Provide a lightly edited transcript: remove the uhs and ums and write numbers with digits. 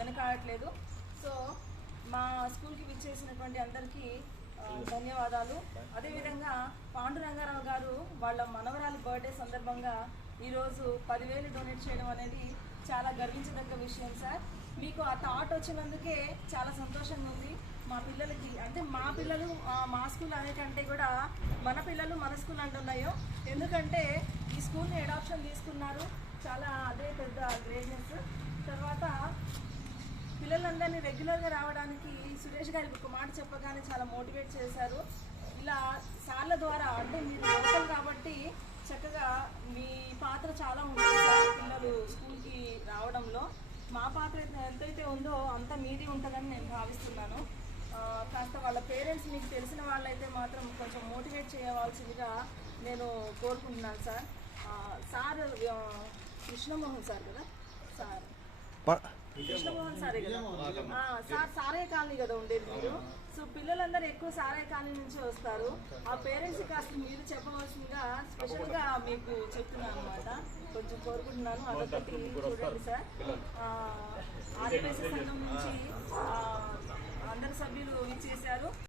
వెనకాడట్లేదు. So మా స్కూల్కి విచ్చేసినటువంటి అందరికీ ధన్యవాదాలు. అదేవిధంగా పాండురంగారావు గారు వాళ్ళ మనవరాలి బర్త్డే సందర్భంగా ఈరోజు 10,000 డొనేట్ చేయడం అనేది చాలా గర్వించదగ్గ విషయం సార్. మీకు ఆ థాట్ వచ్చినందుకే చాలా సంతోషంగా ఉంది. మా పిల్లలకి అంటే మా పిల్లలు మా స్కూల్ అనే కంటే కూడా మన పిల్లలు మన స్కూల్ అంటున్నాయో, ఎందుకంటే ఈ స్కూల్ని అడాప్షన్ తీసుకున్నారు, చాలా అదే పెద్ద గ్రేట్నెస్. తర్వాత పిల్లలందరినీ రెగ్యులర్గా రావడానికి సురేష్ గారికి ఒక మాట చెప్పగానే చాలా మోటివేట్ చేశారు. ఇలా సార్ల ద్వారా అంటే మీరు లోకల్ కాబట్టి చక్కగా మీ పాత్ర చాలా ఉంటుంది పిల్లలు స్కూల్కి రావడంలో. మా పాత్ర ఎంతైతే ఉందో అంత మీది ఉంటుందని నేను భావిస్తున్నాను. కాస్త వాళ్ళ పేరెంట్స్ మీకు తెలిసిన వాళ్ళైతే మాత్రం కొంచెం మోటివేట్ చేయవలసిందిగా నేను కోరుకుంటున్నాను సార్. సార్ కృష్ణమోహన్ సార్ కదా, సార్ కృష్ణమోహన్ సారే కదా సార్, సారే కాలనీ కదా ఉండేది మీరు. సో పిల్లలందరూ ఎక్కువ సారే కాలనీ నుంచి వస్తారు. ఆ పేరెంట్స్ కాస్త మీరు చెప్పవలసిందిగా స్పెషల్గా మీకు చెప్తున్నాను అనమాట, కొంచెం కోరుకుంటున్నాను. అదొకటి చూడండి సార్. ఆదివాసీ సంఘం నుంచి అందరు సభ్యులు ఇచ్చేశారు.